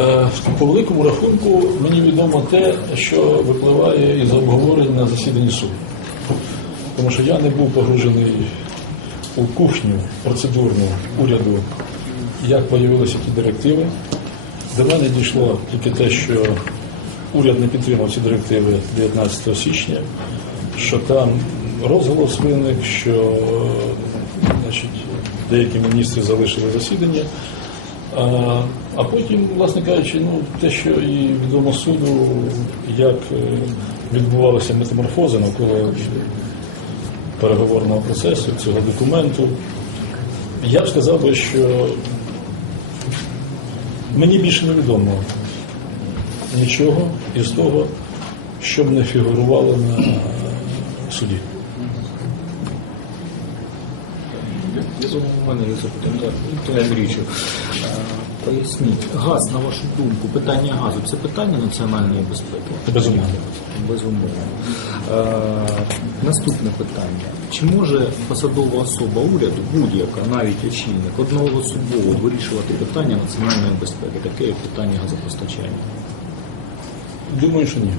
Е, По великому рахунку мені відомо те, що випливає із обговорень на засіданні суду. Тому що я не був погружений у кухню процедурну уряду, як появилися ті директиви. До мене дійшло тільки те, що уряд не підтримав ці директиви 19 січня, що там розголос виник, що е, значить, деякі міністри залишили засідання. А, потім, власне кажучи, ну, те, що і відомо суду, як е, відбувалися метаморфози навколо переговорного процесу, цього документу, я б сказав би, що мені більше не відомо нічого із того, що б не фігурувало на суді. У мене є запитання. Вікторія Андрійовичу, поясніть, газ, на вашу думку, питання газу це питання національної безпеки? Безумовно. Безумовно. Е, наступне питання. Чи може посадова особа уряду, будь-яка, навіть очільник, одного одноособово вирішувати питання національної безпеки, таке як питання газопостачання? Думаю, що ні.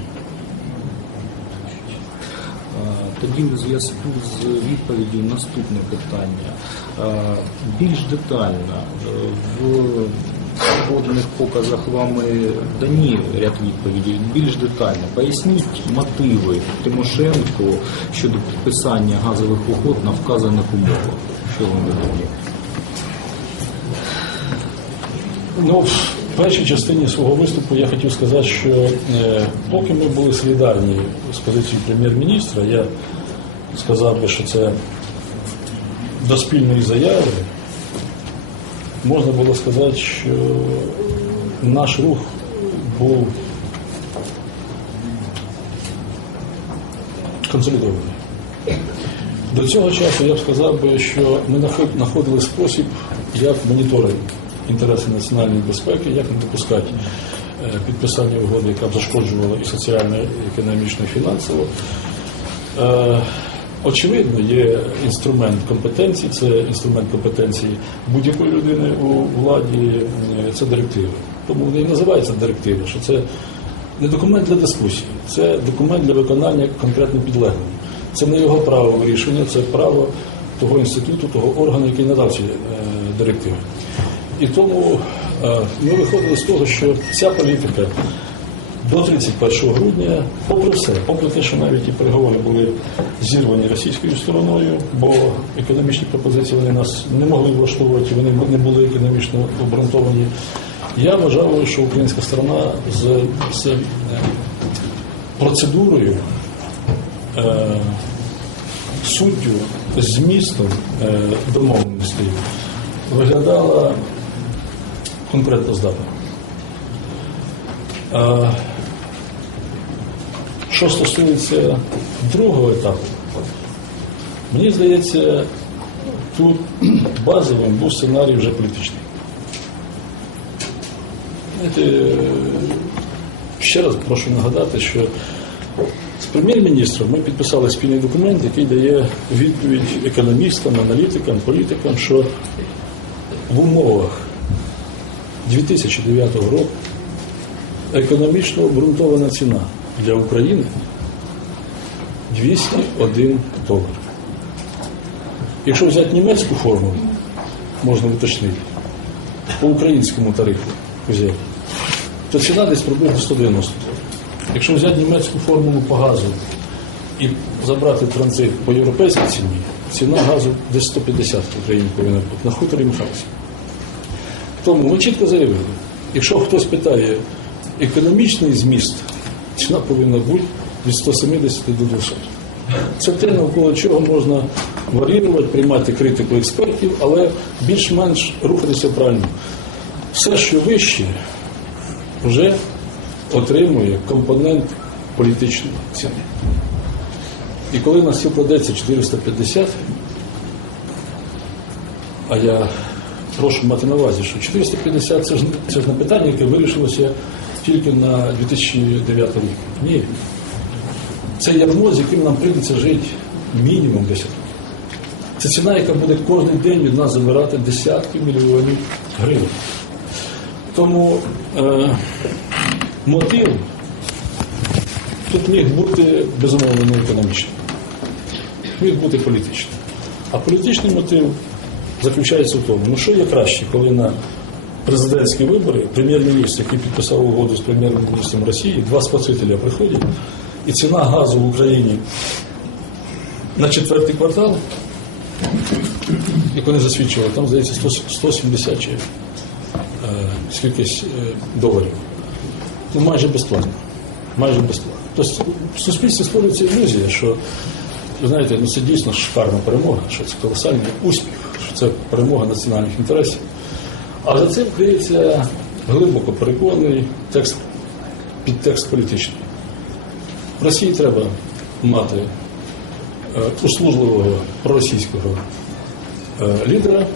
Е, Тоді у зв'язку з відповіддю наступне питання. Е, Більш детально е, в поданих показах вами дані ряд відповідей. Більш детально поясніть мотиви Тимошенко щодо підписання газових угод на вказаних умовах. Що вам відомо? Ну, в першій частині свого виступу я хотів сказати, що е, поки ми були солідарні з позицією прем'єр-міністра, я сказав би, що це до спільної заяви можна було сказати, що наш рух був консолідований. До цього часу я б сказав би, що ми знаходили спосіб, як моніторити інтереси національної безпеки, як не допускати е, підписання угоди, яка б зашкоджувала і соціально, і економічно, і фінансово. Е, Очевидно, є інструмент компетенції, це інструмент компетенції будь-якої людини у владі, е, це директиви. Тому вони і називаються директиви, що це не документ для дискусії, це документ для виконання конкретно підлеглим. Це не його право вирішення, це право того інституту, того органу, який надав ці директиви. І тому е, ми виходили з того, що ця політика до 31 грудня, попри все, попри те, що навіть і переговори були зірвані російською стороною, бо економічні пропозиції вони нас не могли влаштовувати, вони не були економічно обґрунтовані. Я вважав, що українська сторона з, з е, процедурою, е, суттю, змістом е, домовленостей виглядала конкретно. Е, Що стосується другого етапу, мені здається, тут базовим був сценарій вже політичний. Знаєте, ще раз прошу нагадати, що з прем'єр-міністром ми підписали спільний документ, який дає відповідь економістам, аналітикам, політикам, що в умовах 2009 року економічно обґрунтована ціна для України 201 долар. Якщо взяти німецьку формулу, можна уточнити, по українському тарифу взяти, то ціна десь приблизно 190. Якщо взяти німецьку формулу по газу і забрати транзит по європейській ціні, ціна газу десь 150 в Україні повинна бути на хуторі Михайловській. Тому ми чітко заявили, якщо хтось питає економічний зміст, ціна повинна бути від 170 до 200. Це те, навколо чого можна варіювати, приймати критику експертів, але більш-менш рухатися правильно. Все, що вище, вже отримує компонент політичної ціни. І коли на стіл кладеться 450, а я прошу мати на увазі, що 450 це ж, це ж не питання, яке вирішилося тільки на 2009 рік. Ні. Це ярмо, з яким нам прийдеться жити мінімум 10 років. Це ціна, яка буде кожен день від нас забирати десятки мільйонів гривень. Тому е, мотив тут міг бути безумовно не економічний, міг бути політичний. А політичний мотив заключається в тому, ну що є краще, коли на президентські вибори прем'єр-міністр, який підписав угоду з прем'єр-міністром Росії, два спасителя приходять, і ціна газу в Україні на четвертий квартал, як вони засвідчували, там здається 170 чи е, скількись е, доларів. Ну, майже безплатно. Майже безплатно. Тобто в суспільстві створюється ілюзія, що ви знаєте, ну це дійсно шикарна перемога, що це колосальний успіх, що це перемога національних інтересів. А за цим криється глибоко переконаний текст, підтекст політичний. В Росії треба мати е, услужливого проросійського е, лідера.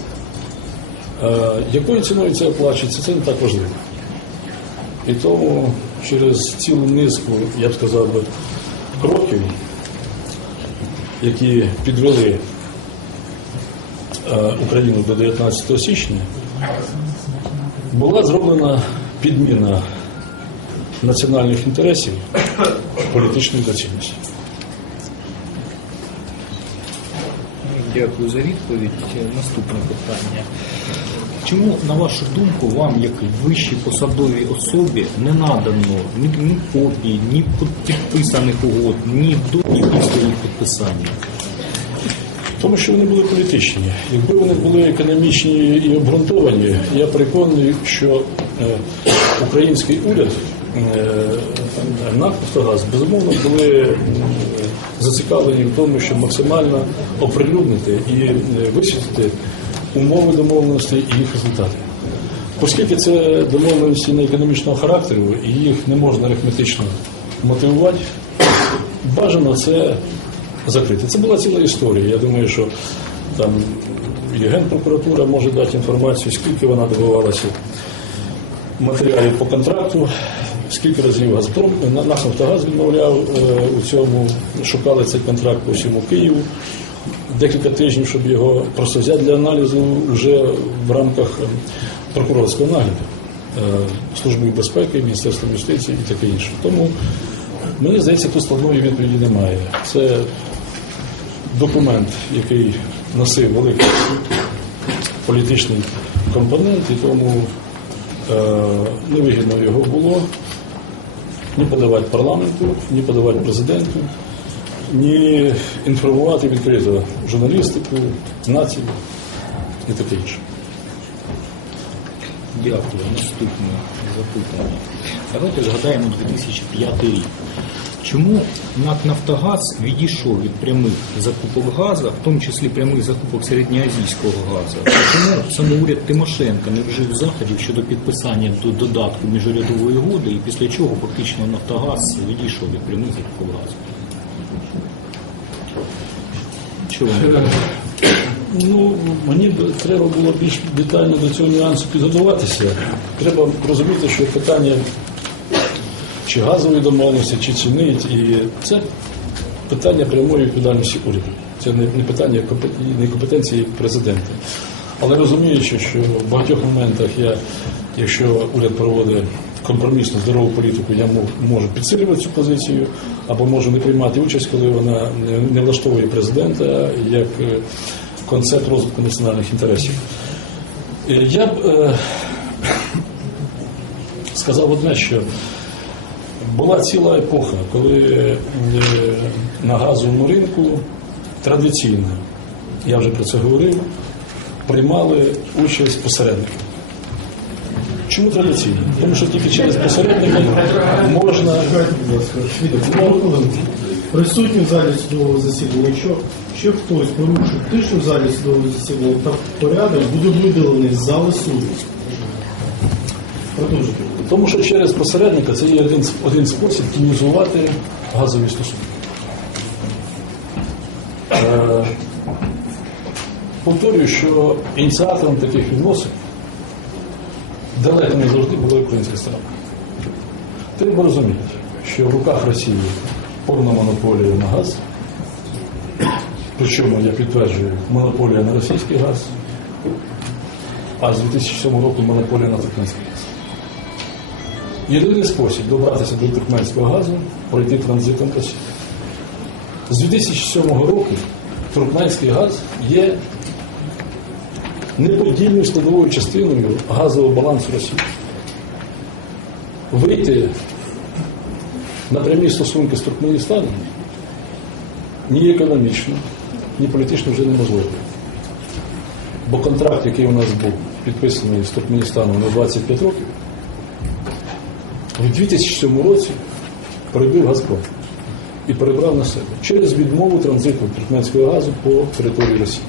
Е, Якою ціною це оплачується, це не так важливо. І тому через цілу низку, я б сказав би, кроків, які підвели е, Україну до 19 січня, була зроблена підміна національних інтересів політичної доцільності. Дякую за відповідь. Наступне питання. Чому, на вашу думку, вам, як вищій посадовій особі, не надано ні копій, ні підписаних угод, ні до, ні після їх підписання? Тому що вони були політичні. Якби вони були економічні і обґрунтовані, я переконаний, що е, український уряд е, НАК «Нафтогаз» безумовно були зацікавлені в тому, щоб максимально оприлюднити і е, висвітлити умови домовленості і їх результати. Оскільки це домовленості не економічного характеру і їх не можна арифметично мотивувати, бажано це закрити. Це була ціла історія. Я думаю, що там і Генпрокуратура може дати інформацію, скільки вона добивалася матеріалів по контракту, скільки разів Газпром, на- наш Нафтогаз відмовляв е, у цьому, шукали цей контракт по всьому Києву. Декілька тижнів, щоб його просто взяти для аналізу вже в рамках прокурорського нагляду е, Служби безпеки, Міністерства юстиції і таке інше. Тому мені здається, тут складної відповіді немає. Це документ, який носив великий політичний компонент, і тому е, невигідно його було ні подавати парламенту, ні подавати президенту, ні інформувати відкрито журналістику, націю і таке інше. Дякую. Наступне запитання. Давайте згадаємо 2005 рік. Чому НАК Нафтогаз відійшов від прямих закупок газу, в тому числі прямих закупок середньоазійського газу? Чому саме уряд Тимошенка не вжив заходів щодо підписання до додатку міжурядової угоди, і після чого фактично Нафтогаз відійшов від прямих закупок газу? Чому? Ну, мені треба було більш детально до цього нюансу підготуватися. Треба розуміти, що питання чи газової домовленості, чи ціни, і це питання прямої відповідальності уряду. Це не, питання не компетенції президента. Але розуміючи, що в багатьох моментах я, якщо уряд проводить компромісну здорову політику, я можу підсилювати цю позицію або можу не приймати участь, коли вона не, не влаштовує президента як е, концепт розвитку національних інтересів. Е, Я б е, сказав одне, що була ціла епоха, коли е, на газовому ринку традиційно, я вже про це говорив, приймали участь посередники. Чому традиційно? Тому що тільки через посередника можна Присутні в залі судового засідання, якщо, якщо хтось порушив тишу в залі судового засідання, то порядок буде видалений з зали суду. Продовжуйте. Тому що через посередника це є один, один спосіб тінізувати газові стосунки. Е, повторюю, що ініціатором таких відносин далеко не завжди була українська сторона. Треба розуміти, що в руках Росії повна монополія на газ. Причому я підтверджую монополія на російський газ, а з 2007 року монополія на український газ. Єдиний спосіб добратися до туркменського газу пройти транзитом Росії. З 2007 року туркменський газ є неподільною складовою частиною газового балансу Росії. Вийти на прямі стосунки з Туркменістаном ні економічно, ні політично вже неможливо. Бо контракт, який у нас був підписаний з Туркменістаном на 25 років, у 2007 році перебив Газпром і перебрав на себе через відмову транзиту туркменського газу по території Росії.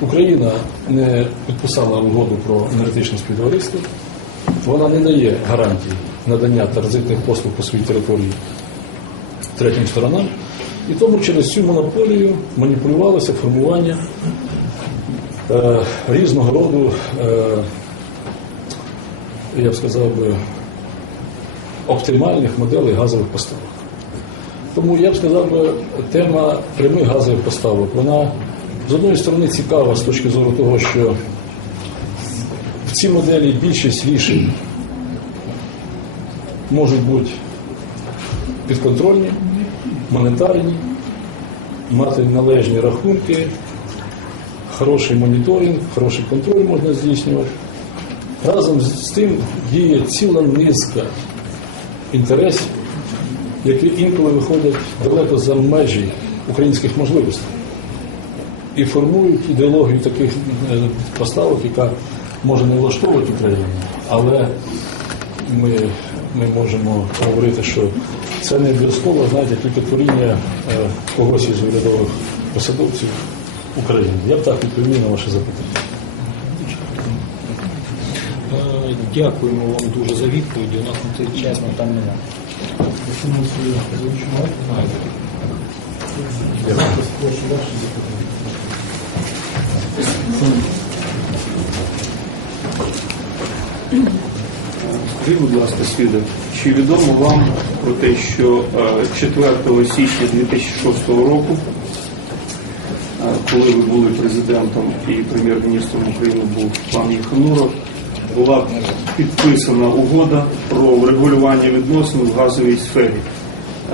Україна не підписала угоду про енергетичне співтовариство, вона не дає гарантії надання транзитних послуг по своїй території третім сторонам, і тому через цю монополію маніпулювалося формування е, різного роду, е, я б сказав би, оптимальних моделей газових поставок. Тому я б сказав, тема прямих газових поставок, вона з одної сторони цікава з точки зору того, що в цій моделі більшість рішень можуть бути підконтрольні, монетарні, мати належні рахунки, хороший моніторинг, хороший контроль можна здійснювати. Разом з тим діє ціла низка інтересів, які інколи виходять далеко за межі українських можливостей і формують ідеологію таких е, поставок, яка може не влаштовувати Україну, але ми, ми можемо говорити, що це не обов'язково, знаєте, тільки творіння е, когось із урядових посадовців України. Я б так відповів на ваше запитання. Е, Дякуємо вам дуже за відповіді. У нас на цей час там немає. Скажіть, будь ласка, свідок, чи відомо вам про те, що е, 4 січня 2006 року, е, коли ви були президентом і прем'єр-міністром України був пан Єхануров, була підписана угода про врегулювання відносин в газовій сфері.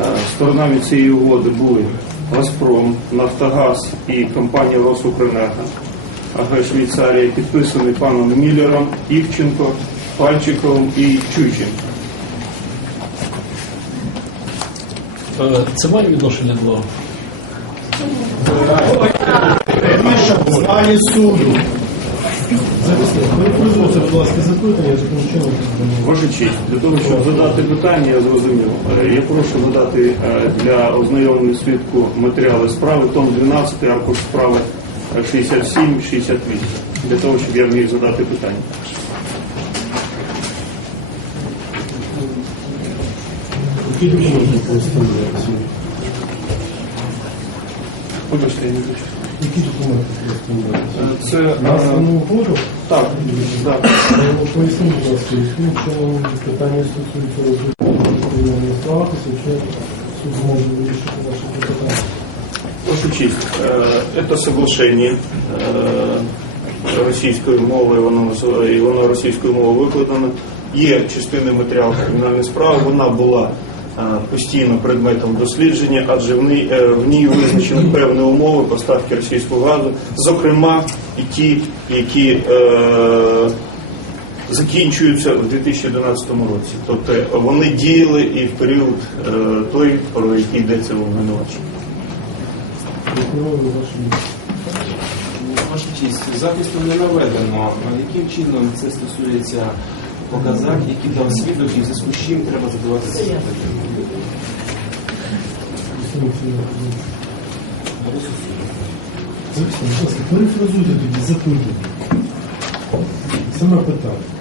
Е, Сторонами цієї угоди були Газпром, Нафтогаз і компанія Росукренерго. АГ Швейцарія підписаний паном Міллером, Івченко, Пальчиковим і Чуйченко. Е, Це має відношення до в залі суду. Ваша честь, для того, щоб задати питання, я зрозумів. Е, Я прошу надати е, для ознайомлення свідку матеріали справи, том 12, аркуш справи е, 67-68, для того, щоб я міг задати питання. Вибачте, я не хочу. Які документи? Це На е, саму угоду? так, так. Поясніть, будь ласка, яким питання стосується розвитку кримінальної справи, чи суд зможе вирішити ваше питання? Ваша честь, це соглашення е, російською мовою, воно називає- воно російською мовою викладено. Є частина матеріалу кримінальної справи, вона була постійно предметом дослідження, адже в ній, е, в ній визначені певні умови поставки російського газу, зокрема і ті, які е, закінчуються в 2011 році. Тобто вони діяли і в період е, той, про який йдеться в обвинуваченні. Ваша честь, захисту не наведено, яким чином це стосується показань, які там світло, і в зв'язку з чим треба задавати це питання? Олексій, будь ласка, перефразуйте тоді запитання. Саме питання.